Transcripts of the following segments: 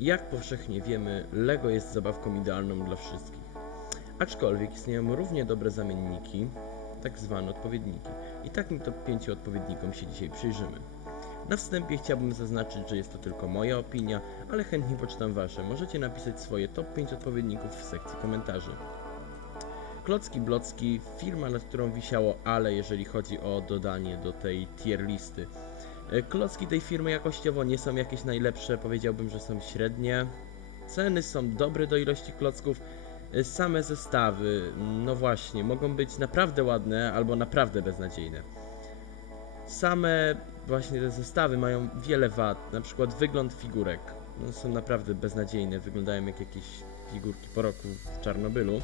Jak powszechnie wiemy, Lego jest zabawką idealną dla wszystkich. Aczkolwiek istnieją równie dobre zamienniki, tak zwane odpowiedniki. I takim top 5 odpowiednikom się dzisiaj przyjrzymy. Na wstępie chciałbym zaznaczyć, że jest to tylko moja opinia, ale chętnie poczytam wasze. Możecie napisać swoje top 5 odpowiedników w sekcji komentarzy. Klocki Blocki, firma, nad którą wisiało ale, jeżeli chodzi o dodanie do tej tier listy. E, Klocki tej firmy jakościowo nie są jakieś najlepsze, powiedziałbym, że są średnie. Ceny są dobre do ilości klocków. E, Same zestawy, no właśnie, mogą być naprawdę ładne albo naprawdę beznadziejne. Same właśnie te zestawy mają wiele wad, na przykład wygląd figurek. No, są naprawdę beznadziejne, wyglądają jak jakieś figurki po roku w Czarnobylu.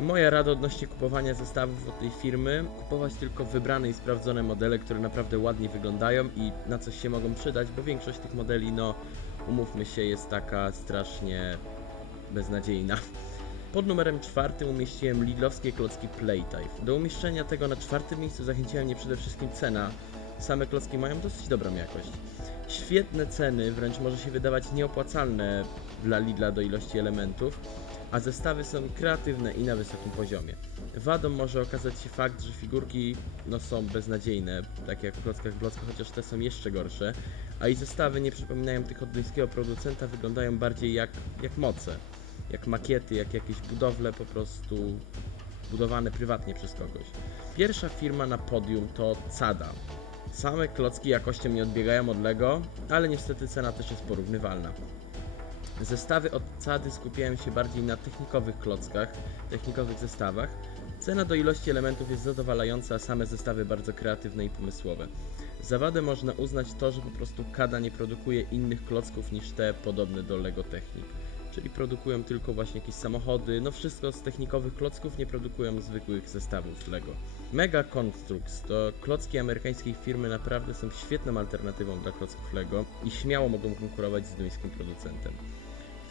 Moja rada odnośnie kupowania zestawów od tej firmy, kupować tylko wybrane i sprawdzone modele, które naprawdę ładnie wyglądają i na coś się mogą przydać, bo większość tych modeli, no umówmy się, jest taka strasznie beznadziejna. Pod numerem czwartym umieściłem Lidlowskie klocki Playtype. Do umieszczenia tego na czwartym miejscu zachęciła mnie przede wszystkim cena. Same klocki mają dosyć dobrą jakość. Świetne ceny, wręcz może się wydawać nieopłacalne dla Lidla do ilości elementów, a zestawy są kreatywne i na wysokim poziomie. Wadą może okazać się fakt, że figurki no, są beznadziejne, tak jak w klockach Blocka, chociaż te są jeszcze gorsze, a i zestawy nie przypominają tych od duńskiego producenta, wyglądają bardziej jak, jak moce, jak makiety, jak jakieś budowle po prostu budowane prywatnie przez kogoś. Pierwsza firma na podium to Cada. Same klocki jakością nie odbiegają od Lego, ale niestety cena też jest porównywalna. Zestawy od Cady skupiają się bardziej na technikowych klockach, technikowych zestawach. Cena do ilości elementów jest zadowalająca, a same zestawy bardzo kreatywne i pomysłowe. Za wadę można uznać to, że po prostu Kada nie produkuje innych klocków niż te podobne do Lego Technik. Czyli produkują tylko właśnie jakieś samochody, no wszystko z technikowych klocków, nie produkują zwykłych zestawów Lego. Mega Constructs to klocki amerykańskiej firmy naprawdę są świetną alternatywą dla klocków Lego i śmiało mogą konkurować z duńskim producentem.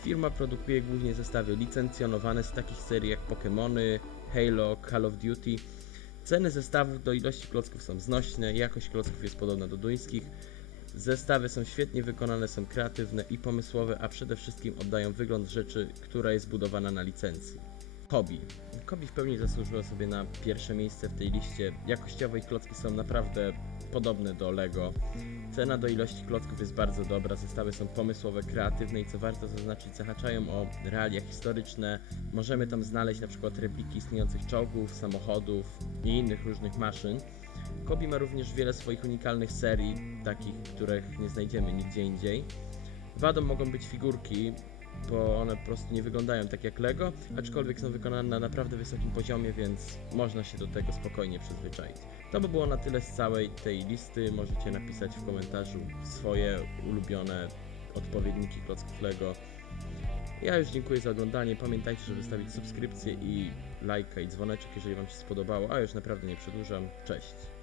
Firma produkuje głównie zestawy licencjonowane z takich serii jak Pokémony, Halo, Call of Duty. Ceny zestawów do ilości klocków są znośne, jakość klocków jest podobna do duńskich. Zestawy są świetnie wykonane, są kreatywne i pomysłowe, a przede wszystkim oddają wygląd rzeczy, która jest budowana na licencji. Kobi. Kobi w pełni zasłużyła sobie na pierwsze miejsce w tej liście. Jakościowo ich klocki są naprawdę podobne do Lego. Cena do ilości klocków jest bardzo dobra, zestawy są pomysłowe, kreatywne i co warto zaznaczyć, zahaczają o realia historyczne. Możemy tam znaleźć na przykład repliki istniejących czołgów, samochodów i innych różnych maszyn. Kobi ma również wiele swoich unikalnych serii, takich, których nie znajdziemy nigdzie indziej. Wadą mogą być figurki, bo one po prostu nie wyglądają tak jak Lego, aczkolwiek są wykonane na naprawdę wysokim poziomie, więc można się do tego spokojnie przyzwyczaić. To by było na tyle z całej tej listy. Możecie napisać w komentarzu swoje ulubione odpowiedniki klocków Lego. Ja już dziękuję za oglądanie. Pamiętajcie, żeby zostawić subskrypcję i lajka i dzwoneczek, jeżeli Wam się spodobało, a już naprawdę nie przedłużam. Cześć!